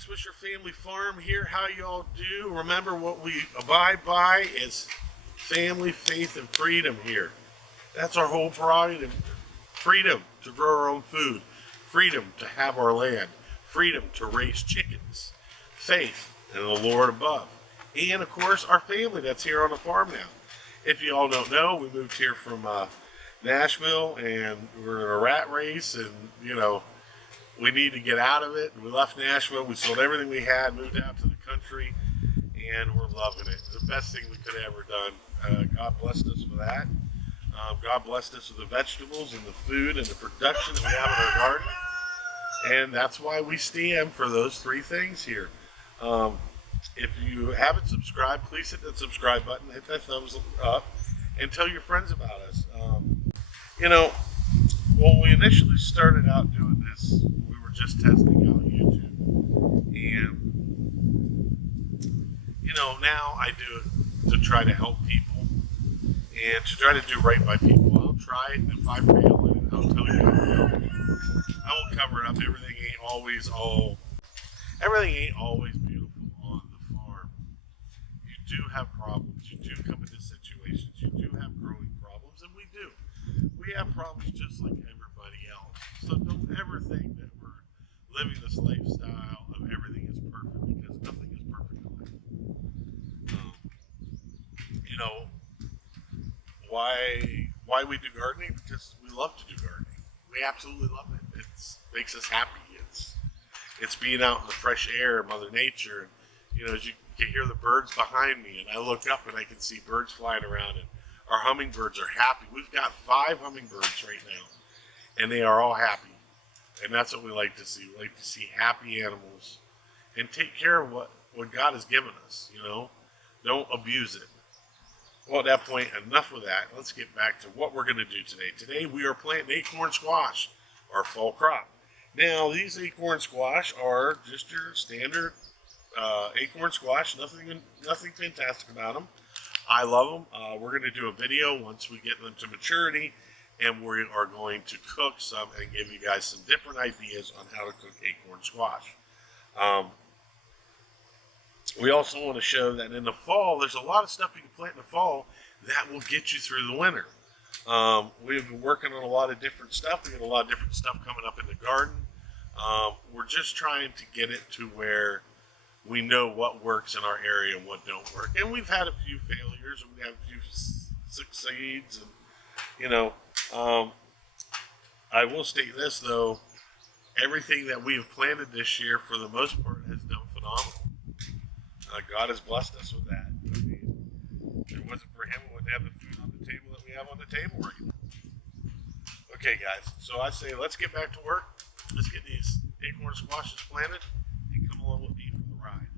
Swisher Family Farm here. How you all do? Remember, what we abide by is family, faith, and freedom here. That's our whole prerogative. Freedom to grow our own food. Freedom to have our land. Freedom to raise chickens. Faith in the Lord above. And, of course, our family that's here on the farm now. If you all don't know, we moved here from Nashville, and we're in a rat race, and, you know, we need to get out of it. We left Nashville. We sold everything we had, moved out to the country, and we're loving it. The best thing we could have ever done. God blessed us with that. God blessed us with the vegetables and the food and the production that we have in our garden. And that's why we stand for those three things here. If you haven't subscribed, please hit that subscribe button, hit that thumbs up, and tell your friends about us. You know, when we initially started out doing this, we were just testing out YouTube. And, you know, now I do it to try to help people and to try to do right by people. I'll try it, and if I fail, and I'll tell you how I fail. I will cover it up. Everything ain't always beautiful on the farm. You do have problems. You do come into situations. You do have growing problems, and we do. We have problems just like everybody else. So don't ever think that we're living this lifestyle of everything is perfect, because nothing is perfect in life. You know, why we do gardening? Because we love to do gardening. We absolutely love it. It makes us happy. It's being out in the fresh air, Mother Nature. You know, as you can hear the birds behind me, and I look up and I can see birds flying around, and our hummingbirds are happy. We've got 5 hummingbirds right now, and they are all happy. And that's what we like to see. We like to see happy animals and take care of what God has given us, you know. Don't abuse it. Well, at that point, enough of that. Let's get back to what we're going to do today. Today we are planting acorn squash, our fall crop. Now, these acorn squash are just your standard acorn squash. Nothing fantastic about them. I love them. We're going to do a video once we get them to maturity, and we are going to cook some and give you guys some different ideas on how to cook acorn squash. We also want to show that in the fall, there's a lot of stuff you can plant in the fall that will get you through the winter. We've been working on a lot of different stuff. We got a lot of different stuff coming up in the garden. We're just trying to get it to where we know what works in our area and what don't work. And we've had a few failures, and we have a few succeeds. And, you know, I will state this, though. Everything that we have planted this year, for the most part, has done phenomenal. God has blessed us with that. I mean, if it wasn't for Him, we wouldn't have the food on the table that we have on the table right now. Okay, guys, so I say let's get back to work. Let's get these acorn squashes planted and come along with me for the ride.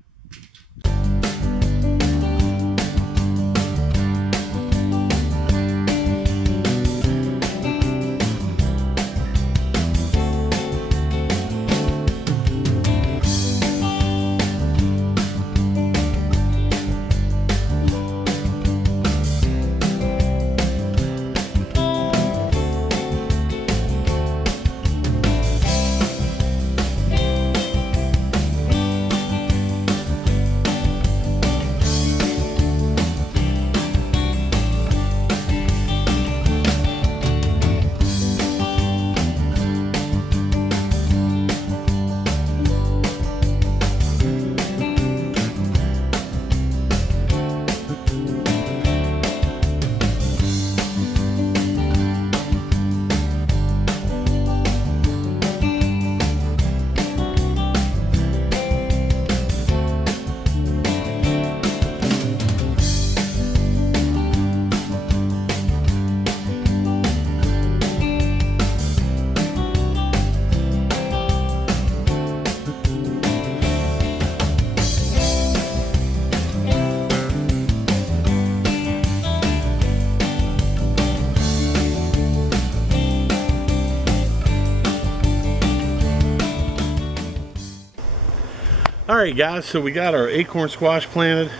Alright guys, so we got our acorn squash planted.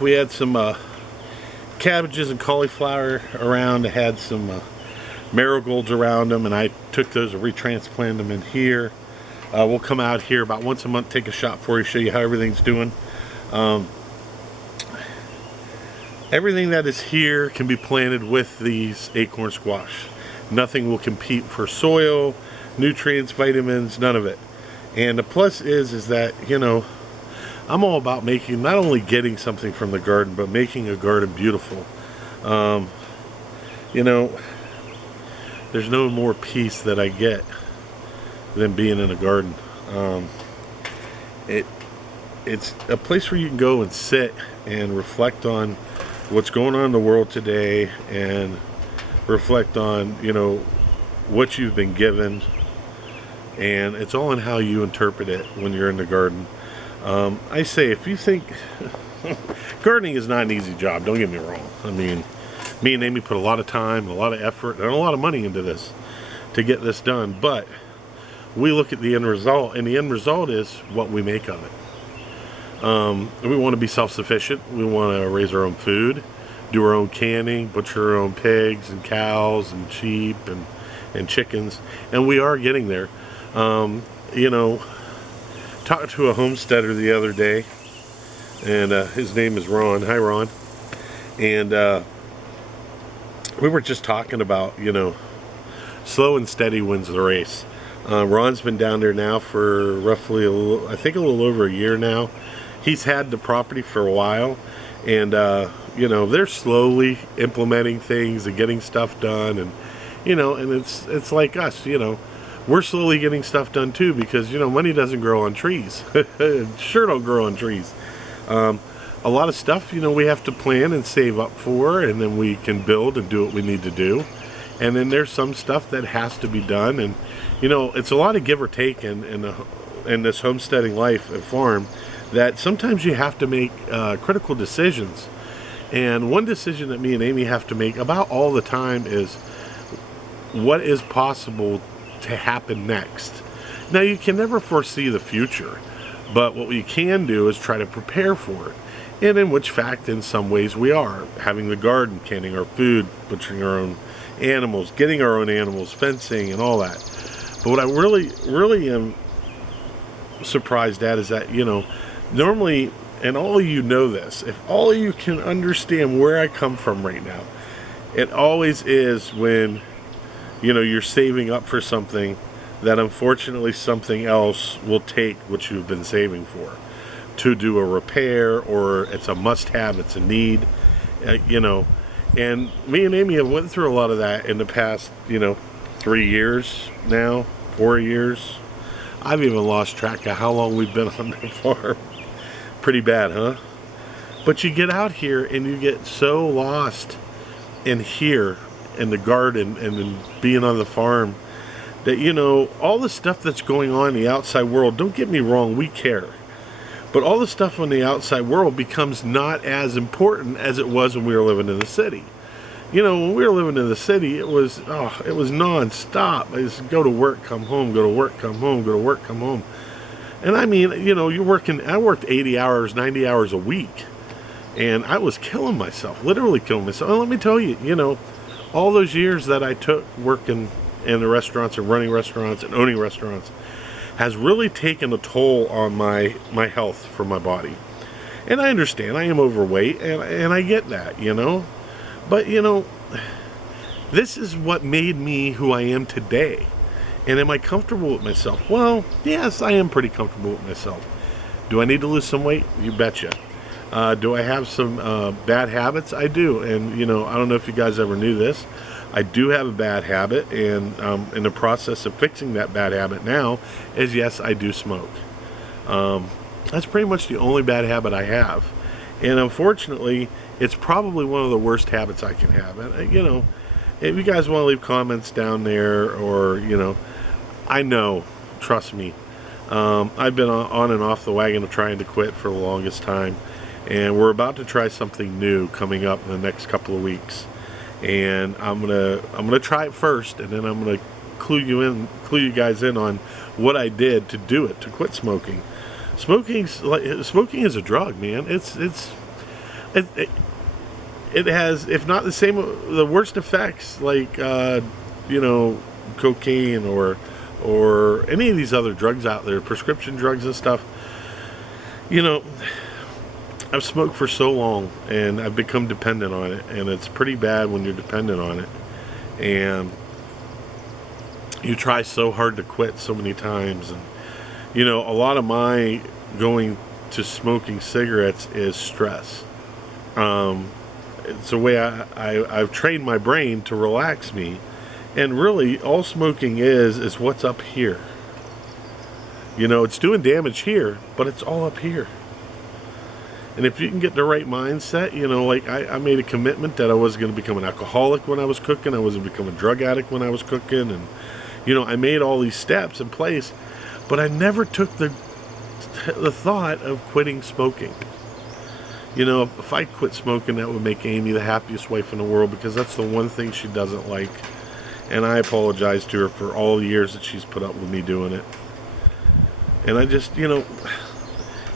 We had some cabbages and cauliflower around. I had some marigolds around them, and I took those and retransplanted them in here. We'll come out here about once a month, take a shot for you, show you how everything's doing. Everything that is here can be planted with these acorn squash. Nothing will compete for soil, nutrients, vitamins, none of it. And the plus is that, you know, I'm all about making, not only getting something from the garden, but making a garden beautiful. You know, there's no more peace that I get than being in a garden. It's a place where you can go and sit and reflect on what's going on in the world today, and reflect on, you know, what you've been given, and it's all in how you interpret it when you're in the garden. I say, if you think gardening is not an easy job, don't get me wrong. I mean, me and Amy put a lot of time, a lot of effort, and a lot of money into this to get this done, but we look at the end result, and the end result is what we make of it. We want to be self-sufficient. We want to raise our own food, do our own canning, butcher our own pigs and cows and sheep and chickens, and we are getting there. You know, talked to a homesteader the other day, and his name is Ron. Hi, Ron. And we were just talking about, you know, slow and steady wins the race. Ron's been down there now for roughly I think a little over a year now. He's had the property for a while, and you know, they're slowly implementing things and getting stuff done, and you know, and it's like us, you know, we're slowly getting stuff done too, because you know, money doesn't grow on trees. It sure don't grow on trees. A lot of stuff, you know, we have to plan and save up for, and then we can build and do what we need to do. And then there's some stuff that has to be done, and you know, it's a lot of give or take in this homesteading life and farm, that sometimes you have to make critical decisions. And one decision that me and Amy have to make about all the time is what is possible to happen next. Now, you can never foresee the future, but what we can do is try to prepare for it. And in which fact, in some ways, we are having the garden, canning our food, butchering our own animals, getting our own animals, fencing, and all that. But what I really am surprised at is that, you know, normally, and all of you know this, if all of you can understand where I come from right now, it always is when, you know, you're saving up for something that unfortunately something else will take what you've been saving for to do a repair, or it's a must-have, it's a need, you know. And me and Amy have went through a lot of that in the past, you know, 3 years now, 4 years. I've even lost track of how long we've been on the farm. Pretty bad, huh? But you get out here and you get so lost in here, in the garden, and in being on the farm, that, you know, all the stuff that's going on in the outside world, don't get me wrong, we care. But all the stuff on the outside world becomes not as important as it was when we were living in the city. You know, when we were living in the city, it was non-stop. I just go to work, come home, go to work, come home, go to work, come home. And I mean, you know, I worked 80 hours, 90 hours a week. And I was killing myself, literally killing myself. And let me tell you, you know, all those years that I took working in the restaurants and running restaurants and owning restaurants has really taken a toll on my health for my body. And I understand, I am overweight, and I get that, you know. But, you know, this is what made me who I am today. And am I comfortable with myself? Well, yes, I am pretty comfortable with myself. Do I need to lose some weight? You betcha. Do I have some bad habits? I do. And, you know, I don't know if you guys ever knew this. I do have a bad habit, and in the process of fixing that bad habit now is, yes, I do smoke. That's pretty much the only bad habit I have. And unfortunately, it's probably one of the worst habits I can have. And, you know, if you guys want to leave comments down there, or, you know, I know, trust me, I've been on and off the wagon of trying to quit for the longest time. And we're about to try something new coming up in the next couple of weeks. And I'm gonna try it first, and then I'm gonna clue you guys in on what I did to do it, to quit smoking. Smoking is a drug, man. It has, if not the worst effects, like you know, cocaine or or any of these other drugs out there, prescription drugs and stuff. You know, I've smoked for so long and I've become dependent on it, and it's pretty bad when you're dependent on it. And you try so hard to quit so many times. And, you know, a lot of my going to smoking cigarettes is stress. It's a way I've trained my brain to relax me. And really, all smoking is what's up here. You know, it's doing damage here, but it's all up here. And if you can get the right mindset, you know, like I made a commitment that I was going to become an alcoholic when I was cooking. I was going to become a drug addict when I was cooking. And, you know, I made all these steps in place, but I never took the thought of quitting smoking. You know, if I quit smoking, that would make Amy the happiest wife in the world, because that's the one thing she doesn't like. And I apologize to her for all the years that she's put up with me doing it. And I just, you know,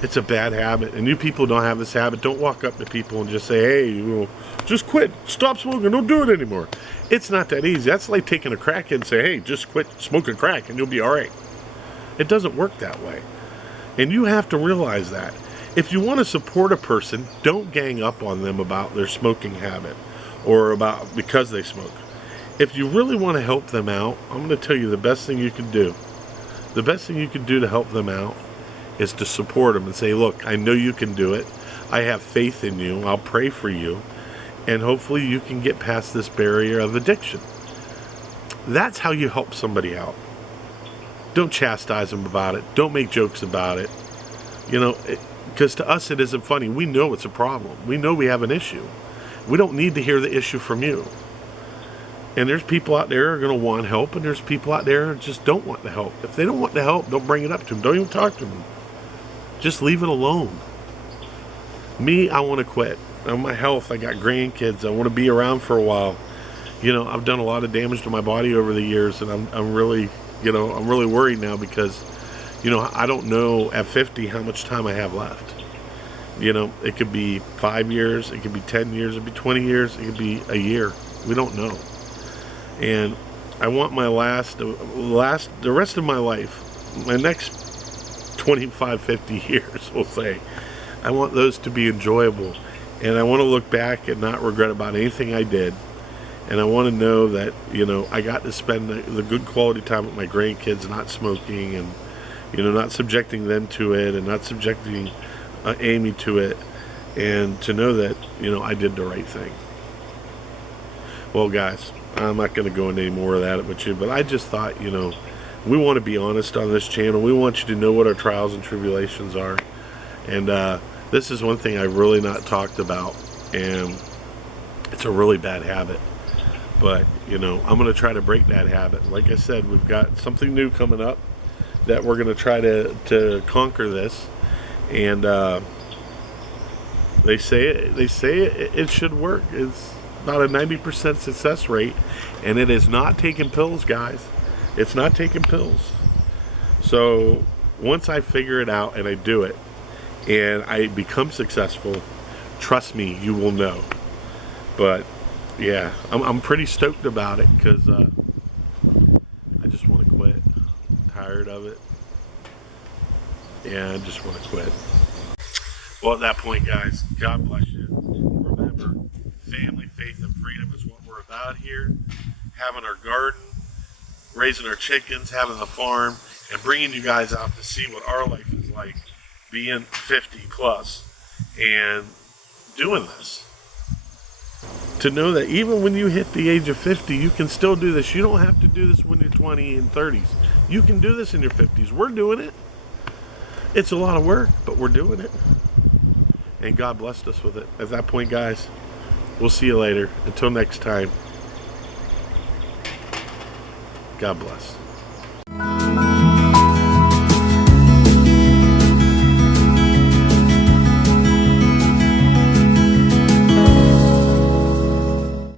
it's a bad habit. And you people don't have this habit. Don't walk up to people and just say, hey, you know, just quit. Stop smoking. Don't do it anymore. It's not that easy. That's like taking a crack and say, hey, just quit smoking crack and you'll be all right. It doesn't work that way. And you have to realize that. If you want to support a person, don't gang up on them about their smoking habit or about because they smoke. If you really want to help them out, I'm going to tell you the best thing you can do. The best thing you can do to help them out is to support them and say, look, I know you can do it. I have faith in you. I'll pray for you. And hopefully you can get past this barrier of addiction. That's how you help somebody out. Don't chastise them about it. Don't make jokes about it. You know, because to us it isn't funny. We know it's a problem. We know we have an issue. We don't need to hear the issue from you. And there's people out there who are going to want help, and there's people out there who just don't want the help. If they don't want the help, don't bring it up to them. Don't even talk to them. Just leave it alone. Me, I want to quit. On my health, I got grandkids. I want to be around for a while. You know, I've done a lot of damage to my body over the years, and I'm really, you know, I'm really worried now because, you know, I don't know at 50 how much time I have left. You know, it could be 5 years, it could be 10 years, it could be 20 years, it could be a year. We don't know. And I want my the rest of my life, my next 25, 50 years, we'll say, I want those to be enjoyable. And I want to look back and not regret about anything I did. And I want to know that, you know, I got to spend the good quality time with my grandkids, not smoking, and, you know, not subjecting them to it, and not subjecting Amy to it, and to know that, you know, I did the right thing. Well, guys, I'm not going to go into any more of that with you, but I just thought, you know, we want to be honest on this channel. We want you to know what our trials and tribulations are. And this is one thing I've really not talked about, and it's a really bad habit. But, you know, I'm going to try to break that habit. Like I said, we've got something new coming up that we're going to try to conquer this. And they say it should work. It's about a 90% success rate, and it is not taking pills, guys. It's not taking pills. So once I figure it out and I do it and I become successful, trust me, you will know. But yeah, I'm pretty stoked about it because I just want to quit. I'm tired of it. Yeah, I just want to quit. Well, at that point, guys, God bless you. Remember, family, faith, and freedom is what we're about here. Having our garden, raising our chickens, having the farm, and bringing you guys out to see what our life is like, being 50 plus and doing this. To know that even when you hit the age of 50, you can still do this. You don't have to do this when you're 20 and 30s. You can do this in your 50s. We're doing it. It's a lot of work, but we're doing it. And God blessed us with it. At that point, guys, we'll see you later. Until next time, God bless.